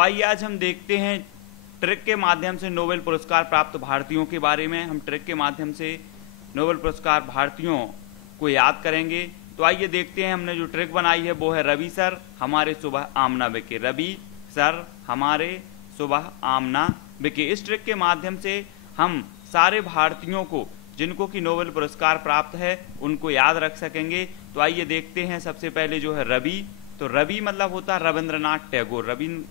आइए आज हम देखते हैं ट्रिक के माध्यम से नोबेल पुरस्कार प्राप्त भारतीयों के बारे में। हम ट्रिक के माध्यम से नोबेल पुरस्कार भारतीयों को याद करेंगे। तो आइए देखते हैं, हमने जो ट्रिक बनाई है वो है रवि सर हमारे सुबह आमना बिके। रवि सर हमारे सुबह आमना बिके। इस ट्रिक के माध्यम से हम सारे भारतीयों को जिनको कि नोबेल पुरस्कार प्राप्त है उनको याद रख सकेंगे। तो आइए देखते हैं। सबसे पहले जो है रवि, तो रवि मतलब होता है रविंद्रनाथ टैगोर।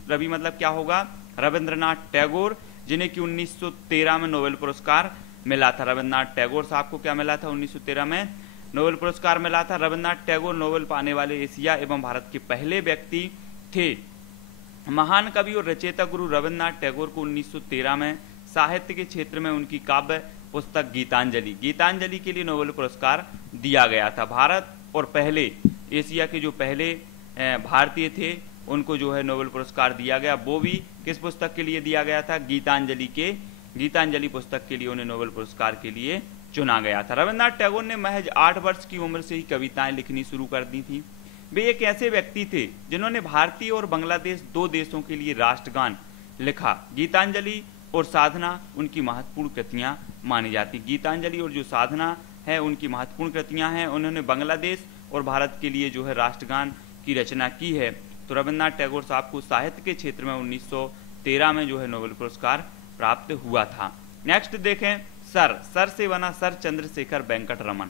रवि मतलब क्या होगा? रविंद्रनाथ टैगोर, जिन्हें कि 1913 में नोबेल पुरस्कार मिला था। रविंद्रनाथ टैगोर साहब को क्या मिला था? 1913 में नोबेल पुरस्कार मिला था। रविंद्रनाथ टैगोर नोबेल पाने वाले एशिया एवं भारत के पहले व्यक्ति थे। महान कवि और रचयिता गुरु रविंद्रनाथ टैगोर को 1913 में साहित्य के क्षेत्र में उनकी काव्य पुस्तक गीतांजलि के लिए नोबेल पुरस्कार दिया गया था। भारत और पहले एशिया के जो पहले भारतीय थे उनको जो है नोबेल पुरस्कार दिया गया। वो भी किस पुस्तक के लिए दिया गया था? गीतांजलि पुस्तक के लिए उन्हें नोबेल पुरस्कार के लिए चुना गया था। रविंद्रनाथ टैगोर ने महज 8 वर्ष की उम्र से ही कविताएं लिखनी शुरू कर दी थी। वे एक ऐसे व्यक्ति थे जिन्होंने भारतीय और बांग्लादेश 2 देशों के लिए राष्ट्रगान लिखा। गीतांजलि और साधना उनकी महत्वपूर्ण कृतियां मानी जाती। गीतांजलि और जो साधना है उनकी महत्वपूर्ण कृतियां हैं। उन्होंने बांग्लादेश और भारत के लिए जो है राष्ट्रगान की रचना की है। तो रविंद्रनाथ टैगोर साहब को साहित्य के क्षेत्र में 1913 में जो है नोबेल पुरस्कार प्राप्त हुआ था। नेक्स्ट देखें, सर से बना सर चंद्रशेखर वेंकट रमन।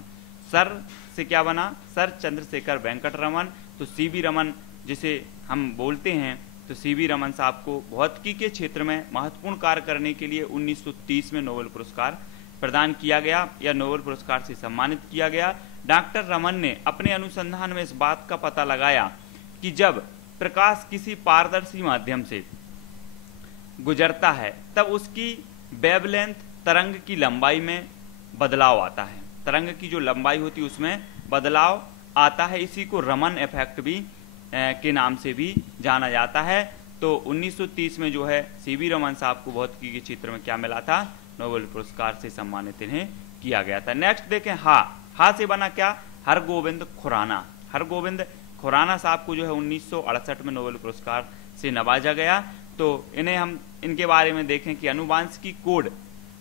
सर से क्या बना? सर चंद्रशेखर वेंकट रमन। तो सीवी रमन जिसे हम बोलते हैं, तो सीवी रमन साहब को भौतिकी के क्षेत्र में महत्वपूर्ण कार्य करने के लिए 1930 में नोबेल पुरस्कार प्रदान किया गया या नोबेल पुरस्कार से सम्मानित किया गया। डॉक्टर रमन ने अपने अनुसंधान में इस बात का पता लगाया कि जब प्रकाश किसी पारदर्शी माध्यम से गुजरता है तब उसकी वेवलेंथ तरंग की लंबाई में बदलाव आता है। तरंग की जो लंबाई होती है उसमें बदलाव आता है। इसी को रमन इफेक्ट भी के नाम से भी जाना जाता है। तो 1930 में जो है सीवी रमन साहब को भौतिकी के क्षेत्र में क्या मिला था? नोबेल पुरस्कार से सम्मानित इन्हें किया गया था। नेक्स्ट देखें, हा से बना क्या? हरगोविंद खुराना। हरगोविंद खुराना साहब को जो है 1968 में नोबेल पुरस्कार से नवाजा गया। तो इन्हें हम इनके बारे में देखें कि अनुवांशिकी कोड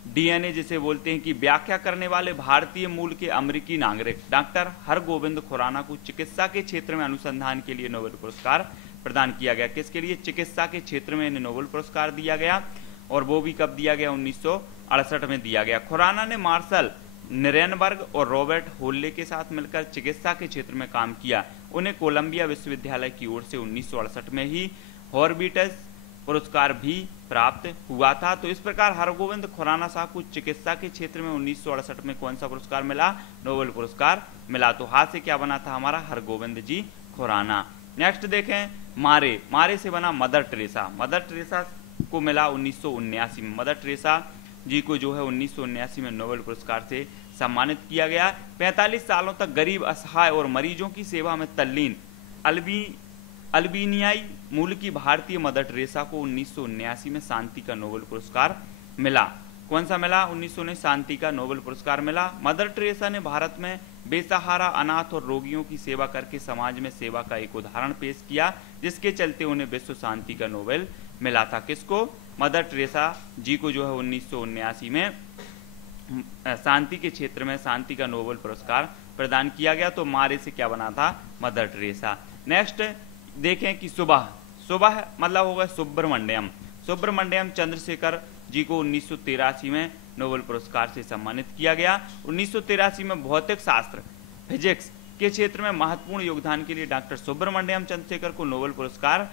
डीएनए जिसे बोलते हैं की व्याख्या करने वाले भारतीय मूल के अमेरिकी नागरिक डॉक्टर हरगोविंद खुराना को चिकित्सा के क्षेत्र में अनुसंधान के लिए नोबेल पुरस्कार प्रदान किया गया। किसके लिए? चिकित्सा के क्षेत्र में इन्हें नोबेल पुरस्कार दिया गया। और वो भी कब दिया गया? 1968 में दिया गया। खुराना ने मार्शल निरेनबर्ग और रॉबर्ट होल्ले के साथ मिलकर चिकित्सा के क्षेत्र में काम किया। उन्हें कोलंबिया विश्वविद्यालय की ओर से 1968 में ही हॉर्बिटस पुरस्कार भी प्राप्त हुआ था। तो इस प्रकार हरगोविंद खुराना साहब को चिकित्सा के क्षेत्र में 1968 में कौन सा पुरस्कार मिला? नोबेल पुरस्कार मिला। तो हाथ से क्या बना था हमारा? हरगोविंद जी खुराना। नेक्स्ट देखें, मारे से बना मदर टेरेसा। मदर टेरेसा को मिला 1979 में। मदर टेरेसा जी को जो है 1979 में नोबेल पुरस्कार से सम्मानित किया गया। 45 सालों तक गरीब, असहाय और मरीजों की सेवा में तल्लीन अल्बेनियाई मूल की भारतीय मदर टेरेसा को 1979 में शांति का नोबेल पुरस्कार मिला। कौन सा मिला? 1919 शांति का नोबेल पुरस्कार मिला। मदर टेरेसा ने भारत में बेसहारा, अनाथ और रोगियों की सेवा करके समाज में सेवा का एक उदाहरण पेश किया, जिसके चलते उन्हें विश्व शांति का नोबेल मिला था। किसको? मदर टेरेसा जी को जो है 1979 में शांति के क्षेत्र में शांति का नोबेल पुरस्कार प्रदान किया गया। तो मारे से क्या बना था? Mother Teresa. नेक्स्ट देखें कि सुबह मतलब होगा सुब्रमण्यम चंद्रशेखर जी को 1983 में नोबेल पुरस्कार से सम्मानित किया गया। 1983 में भौतिक शास्त्र फिजिक्स के क्षेत्र में महत्वपूर्ण योगदान के लिए डॉक्टर सुब्रमण्यम चंद्रशेखर को नोबेल पुरस्कार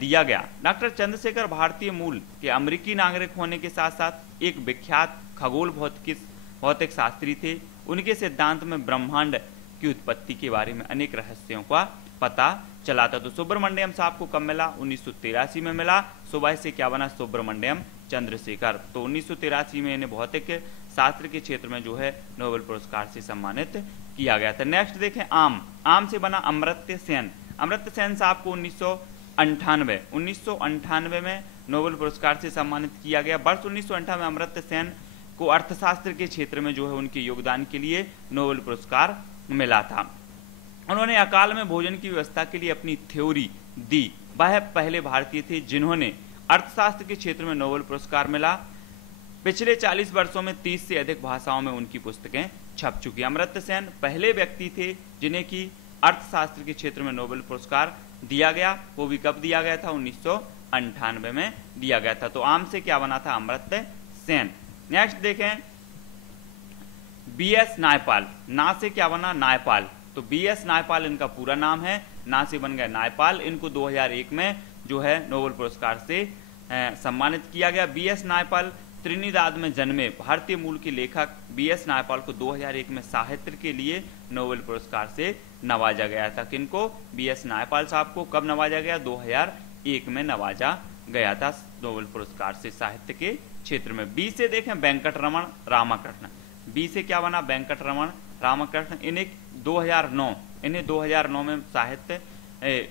दिया गया। डॉक्टर चंद्रशेखर भारतीय मूल के अमेरिकी नागरिक होने के साथ साथ एक विख्यात खगोल भौतिक शास्त्री थे। उनके सिद्धांत में ब्रह्मांड की उत्पत्ति के बारे में अनेक रहस्यों का पता चला था। तो सुब्रमण्यम साहब को कब मिला? 1983 में मिला। सुबह से क्या बना? सुब्रमण्यम चंद्रशेखर। तो 1983 में इन्हें भौतिक शास्त्र के क्षेत्र में जो है नोबेल पुरस्कार से सम्मानित किया गया था। नेक्स्ट देखें, आम से बना अमर्त्य सेन। अमर्त्य सेन साहब को 1998 में नोबेल पुरस्कार से सम्मानित किया गया। वर्ष 1998 में अमर्त्य सेन को अर्थशास्त्र के क्षेत्र में जो है उनके योगदान के लिए नोबेल पुरस्कार मिला था। उन्होंने अकाल में भोजन की व्यवस्था के लिए अपनी थ्योरी दी वह पहले भारतीय थे जिन्होंने अर्थशास्त्र के क्षेत्र में नोबेल पुरस्कार मिला। पिछले 40 वर्षों में 30 से अधिक भाषाओं में उनकी पुस्तकें छप चुकी। अमर्त्य सेन पहले व्यक्ति थे जिन्हें की अर्थशास्त्र के क्षेत्र में नोबेल पुरस्कार दिया गया। वो भी कब दिया गया था? 1998 में दिया गया था। तो आम से क्या बना था? अमर्त्य सेन। नेक्स्ट देखें बीएस नायपाल। ना से क्या बना? नायपाल। तो बीएस नायपाल इनका पूरा नाम है, ना से बन गया नायपाल। इनको 2001 में जो है नोबेल पुरस्कार से सम्मानित किया गया। बीएस नायपाल त्रिनिदाद में जन्मे भारतीय मूल के लेखक बीएस नायपाल को 2001 में साहित्य के लिए नोबेल पुरस्कार से नवाजा गया था। किनको? बीएस नायपाल साहब को कब नवाजा गया? 2001 में नवाजा गया था नोबेल पुरस्कार से साहित्य के क्षेत्र में। बी से देखें वेंकटरमण रामकृष्ण। बी से क्या बना? वेंकटरमण रामकृष्ण। इन्हें 2009 में साहित्य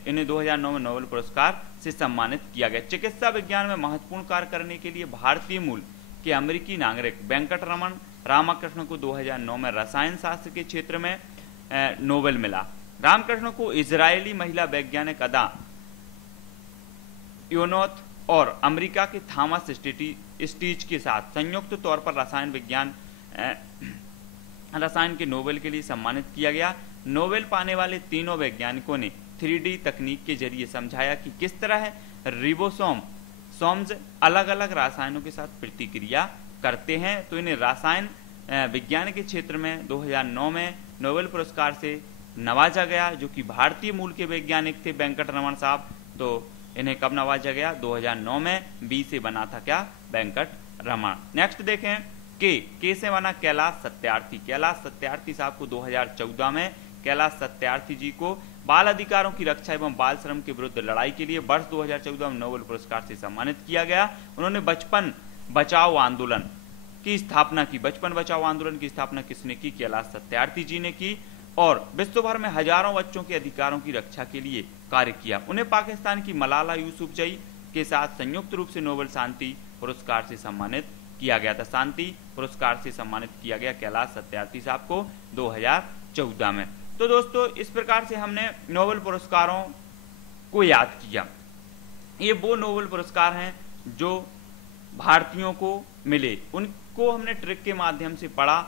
इन्हें 2009 में नोबेल पुरस्कार से सम्मानित किया गया। चिकित्सा विज्ञान में महत्वपूर्ण कार्य करने के लिए भारतीय मूल के अमेरिकी नागरिक वेंकटरमण रामकृष्ण को 2009 में रसायन शास्त्र के क्षेत्र में नोबेल मिला। रामकृष्ण को इजरायली महिला वैज्ञानिक अदा योनोथ और अमेरिका के थॉमस स्टीच के साथ संयुक्त तौर पर रसायन के नोबेल के लिए सम्मानित किया गया। नोबेल पाने वाले तीनों वैज्ञानिकों ने 3D तकनीक के जरिए समझाया कि किस तरह रिबोसोम्स अलग अलग रसायनों के साथ प्रतिक्रिया करते हैं। तो इन्हें रसायन विज्ञान के क्षेत्र में 2009 में नोबेल पुरस्कार से नवाजा गया, जो कि भारतीय मूल के वैज्ञानिक थे वेंकटरमण साहब। तो इन्हें कब नवाजा गया? 2009 में। बी से बना था क्या? वेंकटरमण। नेक्स्ट देखें के से बना कैलाश सत्यार्थी। कैलाश सत्यार्थी साहब को 2014 में कैलाश सत्यार्थी जी को बाल अधिकारों की रक्षा एवं बाल श्रम के विरुद्ध लड़ाई के लिए वर्ष 2014 में नोबेल पुरस्कार से सम्मानित किया गया। उन्होंने बचपन बचाओ आंदोलन की स्थापना की। बचपन बचाओ आंदोलन की स्थापना किसने की? कैलाश सत्यार्थी जी ने की। और विश्व भर में हजारों बच्चों के अधिकारों की रक्षा के लिए कार्य किया। उन्हें पाकिस्तान की मलाला यूसुफजई के साथ संयुक्त रूप से नोबेल शांति पुरस्कार से सम्मानित किया गया था। शांति पुरस्कार से सम्मानित किया गया कैलाश सत्यार्थी साहब को 2014 में। तो दोस्तों इस प्रकार से हमने नोबेल पुरस्कारों को याद किया। ये वो नोबेल पुरस्कार हैं जो भारतीयों को मिले, उनको हमने ट्रिक के माध्यम से पढ़ा।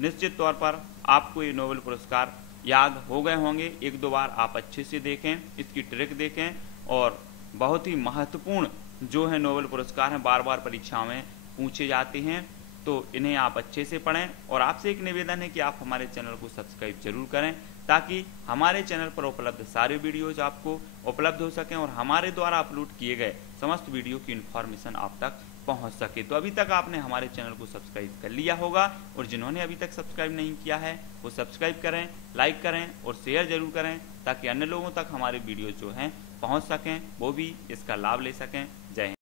निश्चित तौर पर आपको ये नोबेल पुरस्कार याद हो गए होंगे। एक दो बार आप अच्छे से देखें, इसकी ट्रिक देखें। और बहुत ही महत्वपूर्ण जो है नोबेल पुरस्कार हैं, बार बार परीक्षाओं में पूछे जाते हैं, तो इन्हें आप अच्छे से पढ़ें। और आपसे एक निवेदन है कि आप हमारे चैनल को सब्सक्राइब जरूर करें, ताकि हमारे चैनल पर उपलब्ध सारे वीडियोज आपको उपलब्ध हो सकें और हमारे द्वारा अपलोड किए गए समस्त वीडियो की इन्फॉर्मेशन आप तक पहुंच सके। तो अभी तक आपने हमारे चैनल को सब्सक्राइब कर लिया होगा, और जिन्होंने अभी तक सब्सक्राइब नहीं किया है वो सब्सक्राइब करें, लाइक करें और शेयर जरूर करें, ताकि अन्य लोगों तक हमारे वीडियो जो हैं पहुँच सकें, वो भी इसका लाभ ले सकें। जय हिंद।